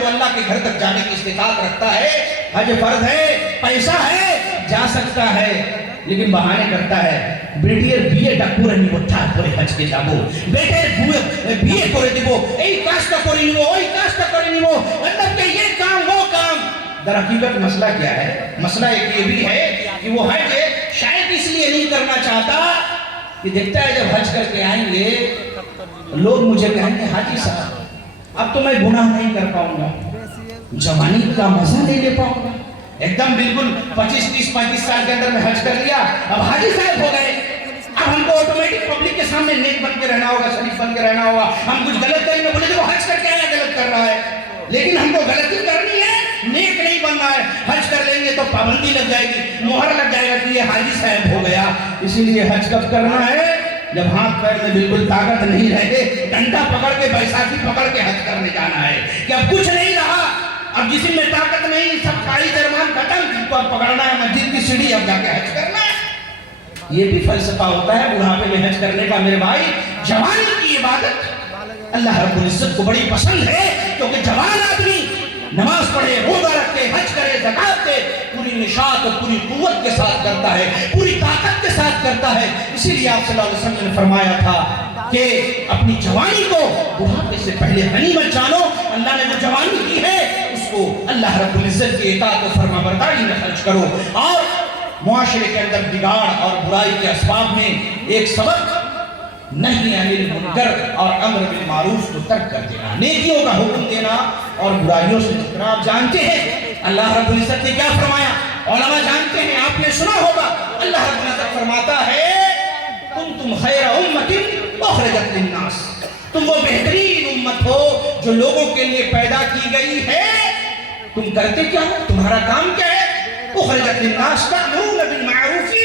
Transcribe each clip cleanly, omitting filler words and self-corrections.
وہ اللہ کے گھر تک جانے کی استطاعت رکھتا ہے، حج فرض ہے، پیسہ ہے، جا سکتا ہے، لیکن بہانے کرتا ہے بیٹیر بیے ڈاکور نہیں وہ تھا پورے حج کے جابو بیٹے بیے کرے دیبو ای کاشتا کرے نہیں وہ ای کاشتا کرے نہیں وہ مطلب کہ یہ کام وہ کام۔ در حقیقت مسئلہ کیا ہے؟ مسئلہ ایک یہ بھی ہے کہ وہ حج شاید اس لیے نہیں کرنا چاہتا کہ دیکھتا ہے جب حج کر کے آئیں گے لوگ مجھے کہیں گے حاجی صاحب اب تو میں گناہ نہیں کر پاؤں گا، جوانی کا مزہ نہیں لے پاؤں گا، ایک دم بالکل 25-30-35 سال کے اندر میں حج کر لیا، اب حاجی صاحب ہو گئے، اب ہم کو آٹومیٹک پبلک کے سامنے نیک بن کے رہنا ہوگا، شریف بن کے رہنا ہوگا، ہم کچھ غلط کریں گے، بولے کہ وہ حج کر کے آیا غلط کر رہا ہے، لیکن ہم کو غلطی کرنی ہے، نیک نہیں بننا ہے۔ حج کر لیں گے تو پابندی لگ جائے گی، مہر لگ جائے گا کہ یہ حاجی صاحب ہو گیا۔ اسی لیے حج کب کرنا ہے؟ جب ہاتھ پیر میں بالکل طاقت نہیں رہے، ڈنڈا پکڑ کے بیساکھی پکڑ کے حج کرنے جانا ہے کہ اب کچھ نہیں رہا، اب جسم میں طاقت نہیں، سب کاری درمان ختم، تو اب پکڑنا ہے مسجد کی سیڑھی، اب جا کے حج کرنا ہے۔ یہ بھی فلسفہ ہوتا ہے بڑھاپے میں حج کرنے کا میرے بھائی۔ جوانی کی عبادت اللہ رب العزت کو بڑی پسند ہے، کیونکہ جوان آدمی نماز پڑھے، روزہ رکھے، حج کرے، زکات دے، پوری نشاط اور پوری قوت کے ساتھ کرتا ہے، پوری طاقت کے ساتھ کرتا ہے۔ اسی لیے آپ صلی اللہ علیہ وسلم نے فرمایا تھا کہ اپنی جوانی کو بڑھاپے سے پہلے غنیمت جانو۔ اللہ نے جو جوانی کی ہے اس کو اللہ رب العزت کی اطاعت و فرما برداری میں خرچ کرو۔ اور معاشرے کے اندر بگاڑ اور برائی کے اسباب میں ایک سبب نہی عن المنکر اور امر بالمعروف کو ترک کر دینا، نیکیوں کا حکم دینا اور برائیوں سے جتنا۔ آپ جانتے ہیں اللہ رب العزت نے کیا فرمایا، علماء جانتے ہیں، آپ نے سنا ہوگا، اللہ رب العزت فرماتا ہے کنتم خیر امت اخرجت للناس، تم وہ بہترین امت ہو جو لوگوں کے لیے پیدا کی گئی ہے۔ تم کرتے کیا ہو؟ تمہارا کام کیا ہے؟ اخرجت للناس تأمرون بالمعروف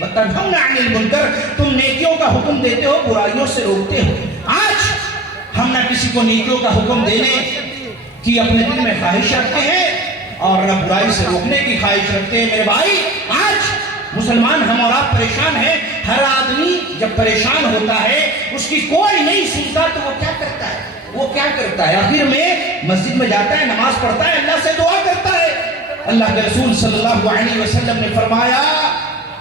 وتنہون عن المنکر، تم نیکیوں کا حکم دیتے ہو، برائیوں سے روکتے ہو۔ آج ہم نہ کسی کو نیکیوں کا حکم دینے کی اپنے دل میں خواہش رکھتے ہیں اور نہ برائی سے روکنے کی خواہش رکھتے ہیں۔ میرے بھائی آج مسلمان ہم اور آپ پریشان ہیں۔ ہر آدمی جب پریشان ہوتا ہے اس کی کوئی نہیں سنتا تو وہ کیا کرتا ہے؟ وہ کیا کرتا ہے؟ آخر میں مسجد میں جاتا ہے، نماز پڑھتا ہے، اللہ سے دعا کرتا ہے۔ اللہ کے رسول صلی اللہ علیہ وسلم نے فرمایا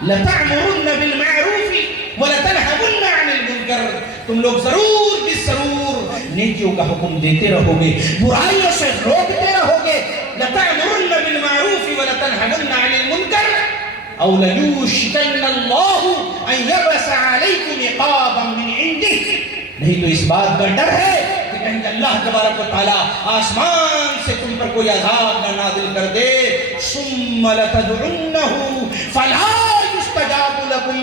لَتَعْمُرُنَّ بِالْمَعْرُوفِ وَلَتَنْهَوُنَّ عَنِ الْمُنْكَرِ، تم لوگ ضرور ضرور نیکیوں کا حکم دیتے رہو گے، برائیوں سے روکتے رہو گے۔ لَتَعْمُرُنَّ بِالْمَعْرُوفِ وَلَتَنْهَوُنَّ عَنِ الْمُنْكَرِ أَوْ لَيُوشِكَنَّ اللَّهُ أَنْ يَبْعَثَ عَلَيْكُمْ عِقَابًا مِنْ عِنْدِهِ، نہیں تو اس بات کا ڈر ہے کہ کہیں اللہ تبارک و تعالیٰ آسمان سے تم پر کوئی عذاب نہ نازل کر دے۔ ثُمَّ لَتَدْعُنَّهُ فَلَا يُسْتَجَابُ لَكُمْ،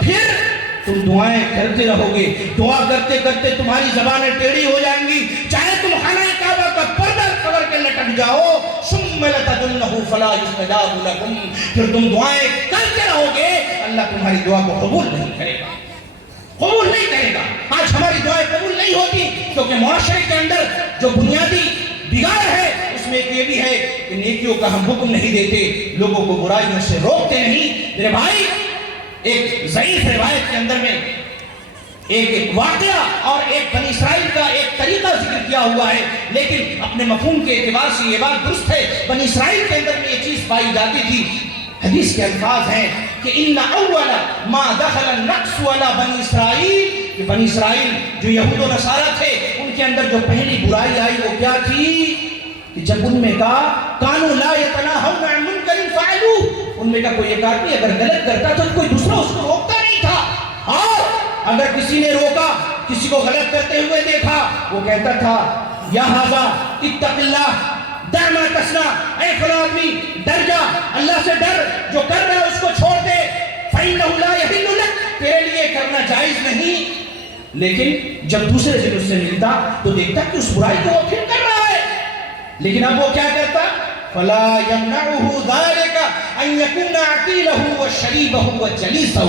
پھر تم دعائیں کرتے رہو گے، دعا کرتے کرتے تمہاری زبانیں ٹیڑھی ہو جائیں گی، چاہے تم خانہ کعبہ کا پردہ پکڑ کے لٹک جاؤ۔ ثُمَّ لَتَدْعُنَّهُ فَلَا يُسْتَجَابُ لَكُمْ، پھر تم دعائیں کرتے رہو گے، اللہ تمہاری دعا کو قبول نہیں کرے گا، قبول نہیں کرے گا۔ آج ہماری دعائیں قبول نہیں ہوتی کیونکہ معاشرے کے اندر جو بنیادی بگاڑ ہے اس میں ایک یہ بھی ہے کہ نیکیوں کا ہم حکم نہیں دیتے، لوگوں کو برائیوں سے روکتے نہیں۔ میرے بھائی ایک ضعیف روایت کے اندر میں ایک واقعہ اور ایک بنی اسرائیل کا ایک طریقہ ذکر کیا ہوا ہے، لیکن اپنے مفہوم کے اعتبار سے یہ بات درست ہے۔ بنی اسرائیل کے اندر میں یہ چیز پائی جاتی تھی۔ حدیث کے الفاظ ہیں کہ ان اول ما دخل النقص علی بنی اسرائیل، کہ بنی اسرائیل جو یہود و نصارہ تھے ان کے اندر جو پہلی برائی آئی وہ کیا تھی کہ جب ان میں کہا کانوا لا یتناہون عن منکر فعلوہ، ان میں کا کوئی ایک آدمی اگر غلط کرتا تو کوئی دوسرا اس کو روکتا نہیں تھا، اور اگر کسی نے روکا، کسی کو غلط کرتے ہوئے دیکھا، وہ کہتا تھا یا ھذا اتق اللہ دع ما تصنع، اے فلاں آدمی ڈر جا، اللہ سے ڈر، جو کر رہا ہے اس کو چھوڑ دے، فإنہ لا یحل لک، تیرے لیے کرنا جائز نہیں۔ لیکن جب دوسرے دن اس سے ملتا تو دیکھتا کہ اس برائی کو وہ پھر کر رہا ہے، لیکن اب وہ کیا کرتا؟ فلا يمنعه ذلك ان يكون عقيله وشريبه وجليسه،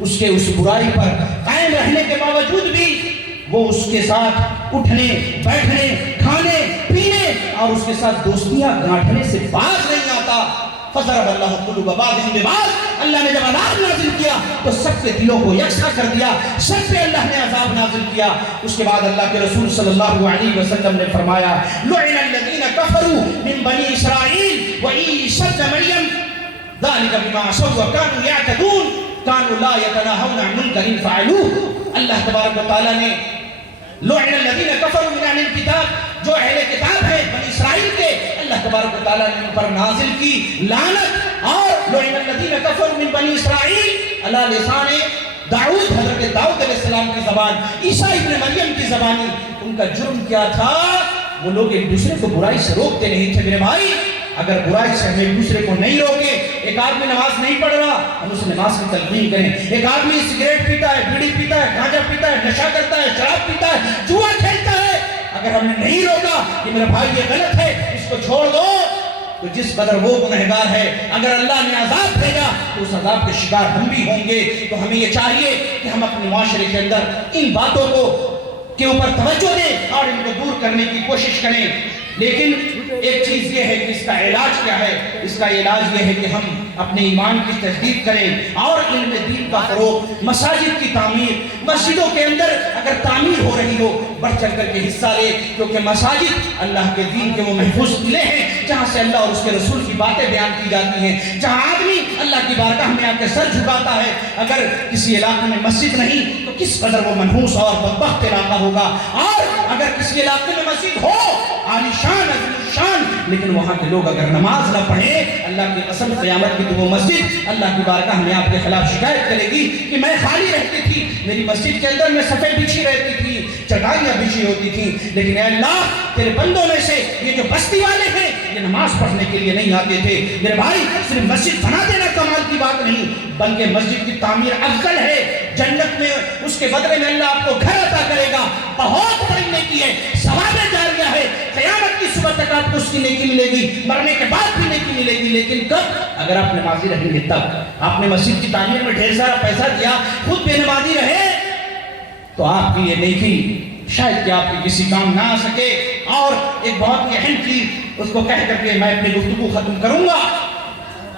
اس کے اس برائی پر قائم رہنے کے باوجود بھی وہ اس کے ساتھ اٹھنے بیٹھنے کھانے پینے اور اس کے ساتھ دوستیاں گانٹھنے سے باز نہیں آتا۔ فضرب اللہ قلوب بعضهم ببعض، اللہ نے جب عذاب نازل کیا تو سب کے دلوں کو یکساں کر دیا، سب پہ اللہ نے عذاب نازل کیا۔ اس کے بعد اللہ کے رسول صلی اللہ علیہ وسلم نے فرمایا لعن الذین كفروا من بني إسرائيل وعيسى ابن مريم ذلك بما عصوا وكانوا يعتدون كانوا لا يتناهون عن منكر فعلوه. اللہ تبارک و تعالیٰ نے لعن الذین کفروا من اہل الکتاب، جو اہل کتاب ہیں بنی اسرائیل کے، اللہ تبارک و تعالیٰ نے ان پر نازل کی لعنت. اور لعن الذین کفروا من بنی اسرائیل علی لسان داؤد، حضرت داؤد علیہ السلام کی زبان، عیسیٰ ابن مریم کی زبانی. ان کا جرم کیا تھا؟ وہ لوگ ایک دوسرے کو برائی سے روکتے نہیں تھے. میرے بھائی، اگر برائی سے ہم ایک دوسرے کو نہیں روکے، ایک آدمی نماز نہیں پڑھ رہا، ہم اس نماز کی تلقین کریں. ایک آدمی سگریٹ پیتا ہے، بیڑی پیتا ہے، گانجا پیتا ہے، نشہ کرتا ہے، شراب پیتا ہے، جوا کھیلتا ہے، اگر ہم نے نہیں روکا کہ میرے بھائی یہ غلط ہے، اس کو چھوڑ دو، تو جس قدر وہ گنہگار ہے، اگر اللہ نے عذاب بھیجا تو اس عذاب کے شکار ہم بھی ہوں گے. تو ہمیں یہ چاہیے کہ ہم اپنے معاشرے کے اندر ان باتوں کو کے اوپر توجہ دیں اور ان کو دور کرنے کی کوشش کریں. لیکن ایک چیز یہ ہے کہ اس کا علاج کیا ہے؟ اس کا علاج یہ ہے کہ ہم اپنے ایمان کی تجدید کریں اور علم دین کا فروغ، مساجد کی تعمیر، مسجدوں کے اندر اگر تعمیر ہو رہی ہو بڑھ چڑھ کر کے حصہ لے، کیونکہ مساجد اللہ کے دین کے وہ محفوظ قلعے ہیں جہاں سے اللہ اور اس کے رسول کی باتیں بیان کی جاتی ہیں، جہاں آدمی اللہ کی بارگاہ میں آ کے سر جھکاتا ہے. اگر کسی علاقے میں مسجد نہیں تو کس قدر وہ منحوس اور بدبخت علاقہ ہوگا. اور اگر کسی علاقے میں مسجد ہو عالی شان عظیم شان، لیکن وہاں کے لوگ اگر نماز نہ پڑھیں، اللہ کی قسم قیامت کی تو وہ مسجد اللہ کی بارگاہ میں آپ کے خلاف شکایت کرے گی کہ میں خالی رہتی تھی، میری مسجد کے اندر میں صفیں بچھی رہتی تھی، چٹائیاں بچھی ہوتی تھی، لیکن اے اللہ تیرے بندوں میں سے یہ جو بستی والے ہیں یہ نماز پڑھنے کے لیے نہیں آتے تھے. میرے بھائی، صرف مسجد بنا دینا کمال کی بات نہیں، بلکہ مسجد کی تعمیر افضل ہے. جنت میں اس کے بدلے میں اللہ آپ کو گھر عطا کرے گا، بہت بڑی نیکی ہے، ثواب جاریہ ہے. قیامت کی صبح تک آپ کو اس کی نیکی ملے گی، مرنے کے بعد بھی نیکی ملے گی. لیکن کب؟ اگر آپ نمازی رہیں گے تب. آپ نے مسجد کی تعمیر میں ڈھیر سارا پیسہ دیا، خود بے نمازی رہے تو آپ کی یہ نیکی شاید کہ آپ کی کسی کام نہ آ سکے. اور ایک بہت ہی اہم چیز اس کو کہہ کر کے میں اپنی گفتگو ختم کروں گا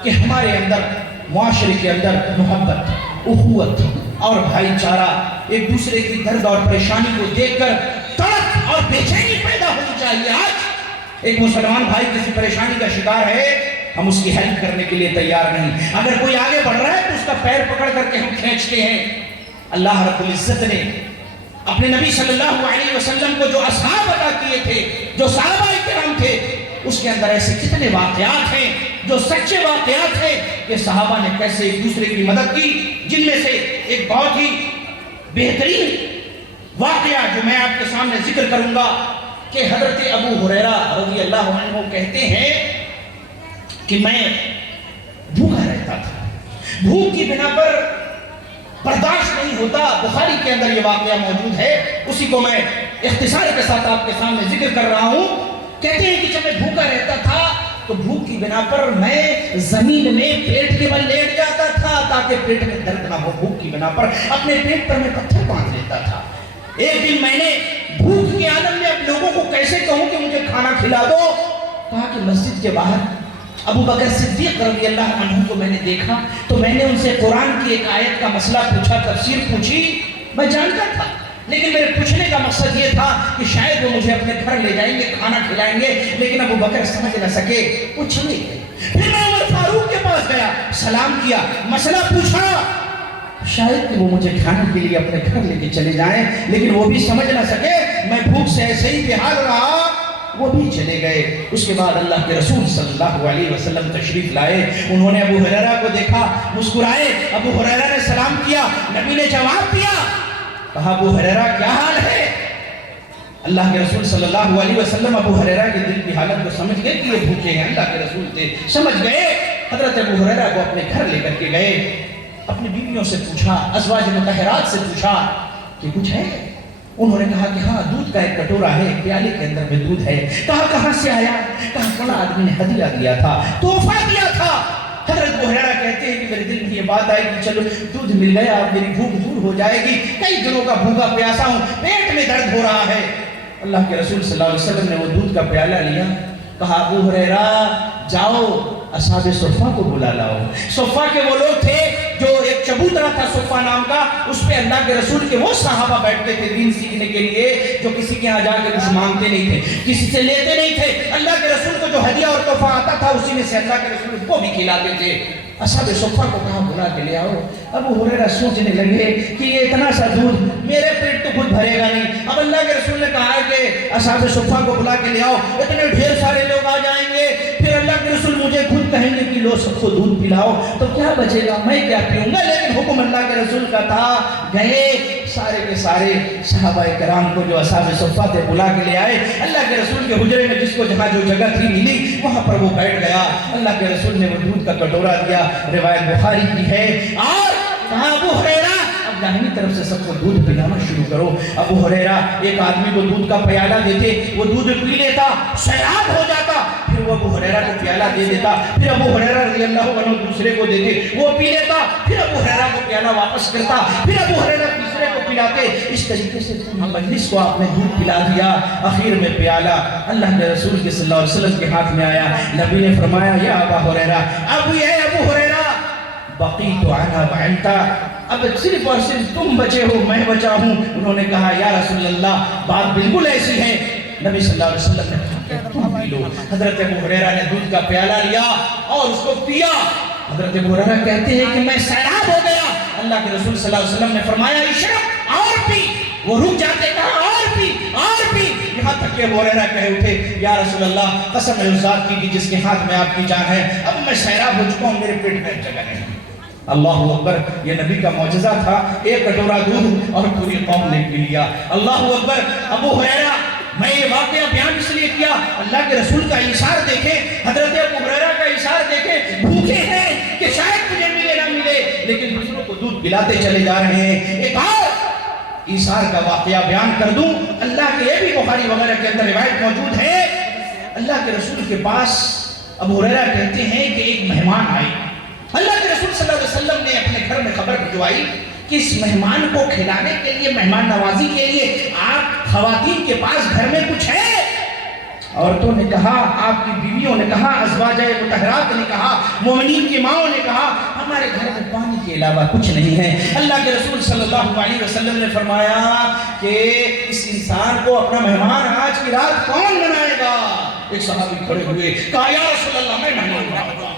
کہ ہمارے اندر معاشرے کے اندر محبت، اخوت اور بھائی چارہ، ایک دوسرے کی درد اور پریشانی کو دیکھ کر تڑپ اور بے چینی پیدا ہونی چاہیے. آج ایک مسلمان بھائی کسی پریشانی کا شکار ہے، ہم اس کی ہیلپ کرنے کے لیے تیار نہیں. اگر کوئی آگے بڑھ رہا ہے تو اس کا پیر پکڑ کر کے ہم کھینچتے ہیں. اللہ رب العزت نے اپنے نبی صلی اللہ علیہ وسلم کو جو اصحاب عطا کیے تھے، جو صحابہ کرام تھے، اس کے اندر ایسے کتنے واقعات ہیں جو سچے واقعات ہیں کہ صحابہ نے کیسے ایک دوسرے کی مدد کی. جن میں سے ایک بہت ہی بہترین واقعہ جو میں آپ کے سامنے ذکر کروں گا کہ حضرت ابو ہریرہ رضی اللہ عنہ کہتے ہیں کہ میں بھوکا رہتا تھا، بھوک کی بنا پر برداشت نہیں ہوتا. بخاری کے اندر یہ واقعہ موجود ہے، اسی کو میں اختصار کے ساتھ آپ کے سامنے ذکر کر رہا ہوں. کہتے ہیں کہ جب میں بھوکا رہتا تھا تو بھوک کی بنا پر میں زمین میں پیٹ کے بل لیٹ جاتا تھا تاکہ پیٹ میں درد نہ ہو. بھوک کی بنا پر اپنے پیٹ پر میں پتھر باندھ لیتا تھا. ایک دن میں نے بھوک کے عالم میں اب لوگوں کو کیسے کہوں کہ مجھے کھانا کھلا دو. کہا کہ مسجد کے باہر ابو بکر صدیق رضی اللہ عنہ کو میں نے دیکھا تو میں نے ان سے قرآن کی ایک آیت کا مسئلہ پوچھا، تفسیر پوچھی. میں جانتا تھا لیکن میرے پوچھنے کا مقصد یہ تھا کہ شاید وہ مجھے اپنے گھر لے جائیں گے، کھانا کھلائیں گے، لیکن ابو بکر سمجھ نہ سکے، وہ چلے گئے. پھر میں عمر فاروق کے پاس گیا، سلام کیا، مسئلہ پوچھا، شاید کہ وہ مجھے کھانے کے لیے اپنے گھر لے کے چلے جائیں، لیکن وہ بھی سمجھ نہ سکے. میں بھوک سے ایسے ہی بحال رہا، وہ بھی چلے گئے. اس کے بعد اللہ کے رسول صلی اللہ علیہ وسلم تشریف لائے. انہوں نے ابو ہریرہ کو دیکھا، مسکرائے. ابو ہریرہ نے سلام کیا، نبی نے جواب دیا. کہا ابو ہریرہ کیا حال ہے؟ اللہ کے رسول صلی اللہ علیہ وسلم ابو ہریرہ کے دل کی حالت کو سمجھ گئے کہ یہ بھوکے ہیں. اللہ کے رسول تھے، سمجھ گئے. حضرت ابو ہریرہ کو اپنے گھر لے کر کے گئے. اپنی بیویوں سے پوچھا، ازواج مطہرات سے پوچھا کہ کچھ ہے؟ انہوں نے کہا کہ ہاں، دودھ کا ایک کٹورا ہے، ایک پیالے کے اندر میں دودھ ہے. کہا کہاں سے آیا؟ کہا فلاں آدمی نے ہدیہ دیا تھا، تحفہ دیا تھا. حضرت ابو ہریرہ کہتے ہیں کہ میرے دل میں یہ بات آئی کہ چلو دودھ مل گیا، اب میری بھوک دور ہو جائے گی. کئی دنوں کا بھوکا پیاسا ہوں، پیٹ میں درد ہو رہا ہے. اللہ کے رسول صلی اللہ علیہ وسلم نے وہ دودھ کا پیالہ لیا. کہا ابو ہریرہ جاؤ اصحاب صفہ کو بلا لاؤ. صفہ کے وہ لوگ تھے جو ایک چبوترا تھا صفہ نام کا، اس پہ اللہ کے رسول کے وہ صحابہ بیٹھتے تھے دین سیکھنے کے لیے، جو کسی کے یہاں جا کے کچھ مانگتے نہیں تھے، کسی سے لیتے نہیں تھے، اللہ کے رسول کو جو ہدیہ اور تحفہ آتا تھا اسی میں سے اللہ کے رسول کو بھی کھلاتے تھے۔ اصحاب صفہ کو کہا بلا کے لے آؤ۔ ابو ہریرہ سوچنے لگے کہ یہ اتنا سا دودھ میرے پیٹ تو خود بھرے گا نہیں۔ اب اللہ کے رسول نے کہا کہ اصحاب صفہ کو بلا کے لے آؤ، اتنے ڈھیر سارے لوگ آ جائیں گے، پھر اللہ کے رسول مجھے خود کہیں گے کہ لو سب کو دودھ پلاؤ، تو کیا بچے گا، میں کیا پیوں گا؟ لیکن حکم اللہ کے رسول کا تھا۔ گئے سارے کے سارے صحابہ کرام کو جو اصحاب صفہ تھے بلا کے لے آئے۔ اللہ کے رسول کے حجرے میں جس کو جہاں جو جگہ تھی ملی وہاں پر وہ بیٹھ گیا۔ اللہ کے رسول نے وہ دودھ کا کٹورا دیا، روایت بخاری کی ہے، اور کہا ابو ہریرہ اب داہنی طرف سے سب کو دودھ پلانا شروع کرو۔ ابو ہریرہ ایک آدمی کو دودھ کا پیالہ دیتے، وہ دودھ پی لیتا، سیراب ہو جاتا، پھر وہ ابو ہریرہ کو پیالہ دے دیتا، پھر ابو ہریرہ رضی اللہ عنہ دوسرے کو دیتے، وہ پی لیتا، پھر ابو ہریرہ کو پیالہ واپس کرتا، پھر ابو ہریرہ تیسرے کو پلاتے۔ اس طریقے سے مجلس کو آپ نے دودھ پلا دیا۔ آخر میں پیالہ اللہ کے رسول کے صلی اللہ علیہ وسلم کے ہاتھ میں آیا۔ نبی نے فرمایا یا ابا ہریرہ، اب یہ ابو ہریرہ بقیت انا وانت، اب صرف اور صرف تم بچے ہو، میں بچا ہوں۔ انہوں نے کہا یا رسول اللہ بات بالکل ایسی ہے۔ نبی صلی اللہ علیہ وسلم نے کہا تم پی لو۔ حضرت ابو ہریرہ نے دودھ کا پیالہ لیا اور اس کو پیا۔ حضرت ابو ہریرہ کہتے ہیں کہ میں سیراب ہو گیا۔ اللہ کے رسول صلی اللہ علیہ وسلم نے فرمایا اشرب، اور پی۔ وہ رک جاتے، کہا اور پی اور پی، یہاں تک کہ ابو ہریرہ کہے اٹھے یا رسول اللہ قسم ہے اس ذات کی جس کے ہاتھ میں آپ کی جان ہے، اب میں سیراب ہو چکا ہوں، میرے پیٹ میں جگہ نہیں۔ اللہ اکبر، یہ نبی کا معجزہ تھا۔ ایک کٹورا دودھ اور پوری قوم نے پی لیا۔ اللہ اکبر۔ ابو ہریرہ، میں یہ واقعہ بیان اس لیے کیا، اللہ کے رسول کا ایثار دیکھیں، حضرت ابو ہریرہ کا ایثار دیکھیں، بھوکے ہیں کہ شاید مجھے ملے نہ ملے لیکن دوسروں کو دودھ پلاتے چلے جا رہے ہیں۔ ایک اور ایثار کا واقعہ بیان کر دوں، اللہ کے یہ بھی بخاری وغیرہ کے اندر روایت موجود ہے۔ اللہ کے رسول کے پاس ابو ہریرہ کہتے ہیں کہ ایک مہمان آئے۔ اللہ کے رسول صلی اللہ علیہ وسلم نے اپنے گھر میں خبر بھجوائی کہ اس مہمان کو کھلانے کے لیے، مہمان نوازی کے لیے آپ خواتین کے پاس گھر میں کچھ ہے؟ عورتوں نے کہا، آپ کی بیویوں نے کہا، ازواجہ مطہرات نے کہا، مومنین کی ماؤں نے کہا ہمارے گھر میں پانی کے علاوہ کچھ نہیں ہے۔ اللہ کے رسول صلی اللہ علیہ وسلم نے فرمایا کہ اس انسان کو اپنا مہمان آج کی رات کون بنائے گا؟ ایک صحابی کھڑے ہوئے، کہا یا رسول اللہ میں مہمان بناؤں گا۔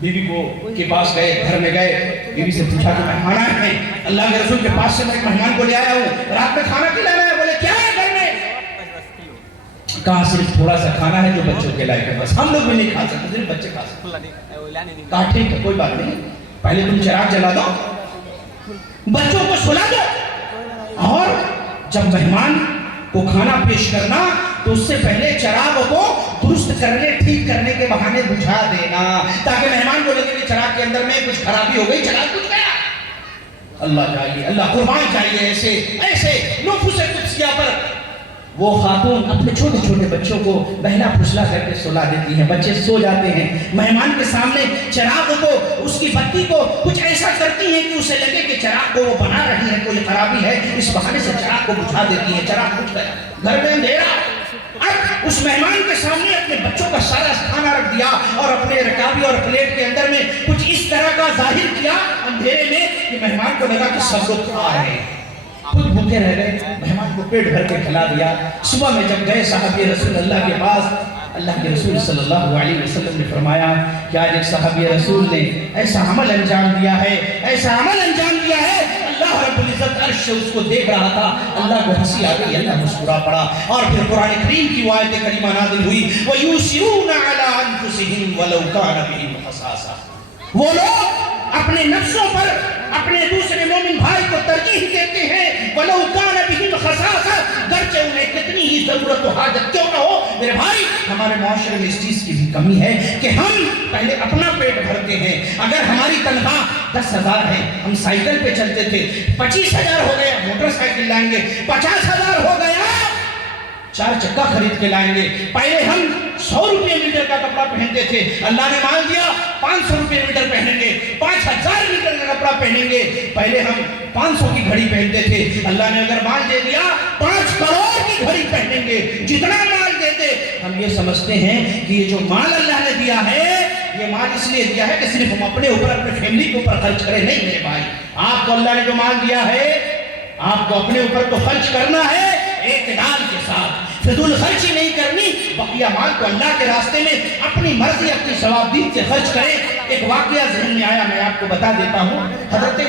بیوی کو کے پاس گئے، گھر میں گئے، بیوی سے پوچھا کہ مہمان آئے ہیں؟ اللہ کے رسول کے پاس سے میں ایک مہمان کو لے آیا ہوں، رات میں کھانا کھلانا ہے۔ بولے کیا ہے گھر میں؟ کہا صرف تھوڑا سا کھانا ہے جو بچوں کے لائق ہے، بس ہم لوگ بھی نہیں کھا سکتے، صرف بچے کھا سکتے۔ کہا ٹھیک ہے کوئی بات نہیں، پہلے تم چراغ جلا دو، بچوں کو سلا دو، اور جب مہمان کو کھانا پیش کرنا تو اس سے پہلے چراغ کو درست کرنے، ٹھیک کرنے کے بہانے بجھا دینا، تاکہ مہمان کو لگے کہ چراغ کے اندر میں کچھ خرابی ہو گئی، چراغ بجھ گیا۔ اللہ چاہیے، اللہ قربان چاہیے ایسے نفوس قدسیہ پر وہ خاتون اپنے چھوٹے چھوٹے بچوں کو بہلا پھسلا کر کے سلا دیتی ہیں، بچے سو جاتے ہیں، مہمان کے سامنے چراغ کو، اس کی بتی کو کچھ ایسا کرتی ہیں کہ اسے لگے کہ چراغ کو وہ بنا رہی ہے، کوئی خرابی ہے، اس بہانے سے چراغ کو بجھا دیتی ہیں، چراغ بجھ گیا، گھر میں اندھیرا۔ اب اس مہمان کے سامنے اپنے بچوں کا سارا کھانا رکھ دیا اور اپنے رکابی اور پلیٹ کے اندر میں کچھ اس طرح کا ظاہر کیا اندھیرے میں کہ مہمان کو لگا کہ سب لوگ کھا رہے ہیں، خود بھوکے رہ گئے، مہمان کو پیٹ بھر کے کھلا دیا۔ صبح میں جب گئے صحابی رسول اللہ کے پاس، اللہ کے رسول صلی اللہ علیہ وسلم نے فرمایا کہ آج ایک صحابی رسول نے ایسا عمل انجام دیا ہے، ایسا عمل انجام دیا ہے، اللہ رب العزت عرش سے اس کو دیکھ رہا تھا، اللہ کو ہنسی آ گئی، اللہ مسکرا پڑا، اور پھر قرآن کریم کی وہ آیت کریمہ نازل ہوئی، وَيُؤْثِرُونَ عَلَىٰ أَنفُسِهِمْ وَلَوْ كَانَ بِهِمْ خَصَاصَةٌ، وہ لوگ اپنے نفسوں پر اپنے دوسرے مومن بھائی کو ترجیح دیتے ہیں، وَلَوْ كَانَ بِهِمْ خَصَاصَةٌ، گرچہ انہیں کتنی ہی ضرورت و حاجت کیوں نہ ہو۔ میرے بھائی، ہمارے معاشرے میں اس چیز کی بھی کمی ہے کہ ہم پہلے اپنا پیٹ بھرتے ہیں۔ اگر ہماری تنخواہ 10,000 ہے، ہم سائیکل پہ چلتے تھے، 25,000 ہو گیا موٹر سائیکل لائیں گے، 50,000 ہو گیا 4 چکا خرید کے لائیں گے، پہلے ہم 100 روپے میٹر کا کپڑا پہنتے تھے، اللہ نے مال دیا 500 روپے میٹر پہنیں گے، 5,000 میٹر کا کپڑا پہنیں گے، پہلے ہم 500 کی گھڑی پہنتے تھے، اللہ نے اگر مال دے دیا 5 کروڑ کی گھڑی پہنیں گے، جتنا مال دیتے ہم یہ سمجھتے ہیں کہ یہ جو مال اللہ نے دیا ہے یہ مال اس لیے دیا ہے کہ صرف ہم اپنے اوپر اپنے فیملی کے اوپر خرچ کریں. نہیں میرے بھائی, آپ کو اللہ نے جو مال دیا ہے آپ کو اپنے اوپر تو خرچ کرنا ہے اعتدال کے ساتھ, فضول خرچی نہیں کرنی. بقیہ مال کو اللہ کے راستے میں اپنی مرضی اپنی ثوابدید سے خرچ کریں. ایک واقعہ ذہن میں آیا, میں آپ کو بتا دیتا ہوں. حضرت